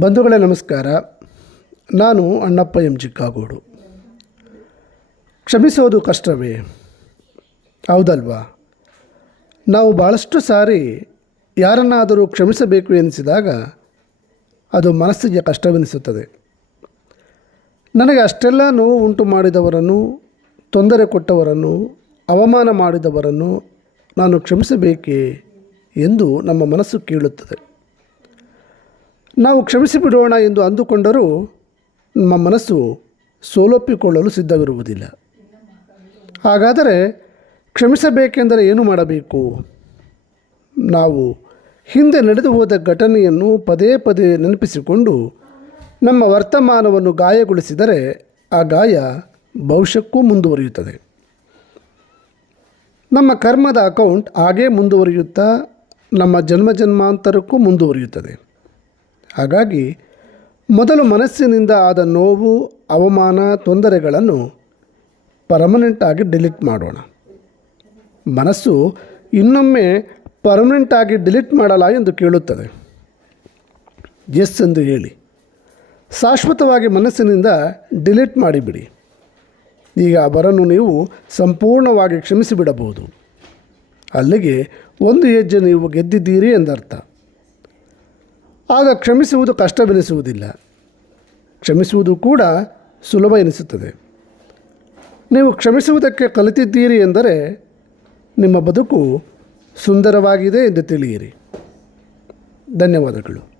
ಬಂಧುಗಳೇ ನಮಸ್ಕಾರ. ನಾನು ಅಣ್ಣಪ್ಪ ಎಂ ಚಿಕ್ಕಾಗೋಡು. ಕ್ಷಮಿಸೋದು ಕಷ್ಟವೇ? ಹೌದಲ್ವಾ? ನಾವು ಭಾಳಷ್ಟು ಸಾರಿ ಯಾರನ್ನಾದರೂ ಕ್ಷಮಿಸಬೇಕು ಎನಿಸಿದಾಗ ಅದು ಮನಸ್ಸಿಗೆ ಕಷ್ಟವೆನಿಸುತ್ತದೆ. ನನಗೆ ಅಷ್ಟೆಲ್ಲ ನೋವು ಉಂಟು ಮಾಡಿದವರನ್ನು, ತೊಂದರೆ ಕೊಟ್ಟವರನ್ನು, ಅವಮಾನ ಮಾಡಿದವರನ್ನು ನಾನು ಕ್ಷಮಿಸಬೇಕೇ ಎಂದು ನಮ್ಮ ಮನಸ್ಸು ಕೇಳುತ್ತದೆ. ನಾವು ಕ್ಷಮಿಸಿಬಿಡೋಣ ಎಂದು ಅಂದುಕೊಂಡರೂ ನಮ್ಮ ಮನಸ್ಸು ಸೋಲೊಪ್ಪಿಕೊಳ್ಳಲು ಸಿದ್ಧವಿರುವುದಿಲ್ಲ. ಹಾಗಾದರೆ ಕ್ಷಮಿಸಬೇಕೆಂದರೆ ಏನು ಮಾಡಬೇಕು? ನಾವು ಹಿಂದೆ ನಡೆದು ಹೋದ ಘಟನೆಯನ್ನು ಪದೇ ಪದೇ ನೆನಪಿಸಿಕೊಂಡು ನಮ್ಮ ವರ್ತಮಾನವನ್ನು ಗಾಯಗೊಳಿಸಿದರೆ ಆ ಗಾಯ ಭವಿಷ್ಯಕ್ಕೂ ಮುಂದುವರಿಯುತ್ತದೆ. ನಮ್ಮ ಕರ್ಮದ ಅಕೌಂಟ್ ಹಾಗೇ ಮುಂದುವರಿಯುತ್ತಾ ನಮ್ಮ ಜನ್ಮಾಂತರಕ್ಕೂ ಮುಂದುವರಿಯುತ್ತದೆ. ಹಾಗಾಗಿ ಮೊದಲು ಮನಸ್ಸಿನಿಂದ ಆದ ನೋವು, ಅವಮಾನ, ತೊಂದರೆಗಳನ್ನು ಪರ್ಮನೆಂಟಾಗಿ ಡಿಲೀಟ್ ಮಾಡೋಣ. ಮನಸ್ಸು ಇನ್ನೊಮ್ಮೆ ಪರ್ಮನೆಂಟಾಗಿ ಡಿಲೀಟ್ ಮಾಡಲ್ಲ ಎಂದು ಕೇಳುತ್ತದೆ. ಎಸ್ ಎಂದು ಹೇಳಿ ಶಾಶ್ವತವಾಗಿ ಮನಸ್ಸಿನಿಂದ ಡಿಲೀಟ್ ಮಾಡಿಬಿಡಿ. ಈಗ ಅವರನ್ನು ನೀವು ಸಂಪೂರ್ಣವಾಗಿ ಕ್ಷಮಿಸಿಬಿಡಬಹುದು. ಅಲ್ಲಿಗೆ ಒಂದು ಹೆಜ್ಜೆ ನೀವು ಗೆದ್ದಿದ್ದೀರಿ ಎಂದರ್ಥ. ಆಗ ಕ್ಷಮಿಸುವುದು ಕಷ್ಟವೆನಿಸುವುದಿಲ್ಲ, ಕ್ಷಮಿಸುವುದು ಕೂಡ ಸುಲಭ ಎನಿಸುತ್ತದೆ. ನೀವು ಕ್ಷಮಿಸುವುದಕ್ಕೆ ಕಲಿತಿದ್ದೀರಿ ಎಂದರೆ ನಿಮ್ಮ ಬದುಕು ಸುಂದರವಾಗಿದೆ ಎಂದು ತಿಳಿಯಿರಿ. ಧನ್ಯವಾದಗಳು.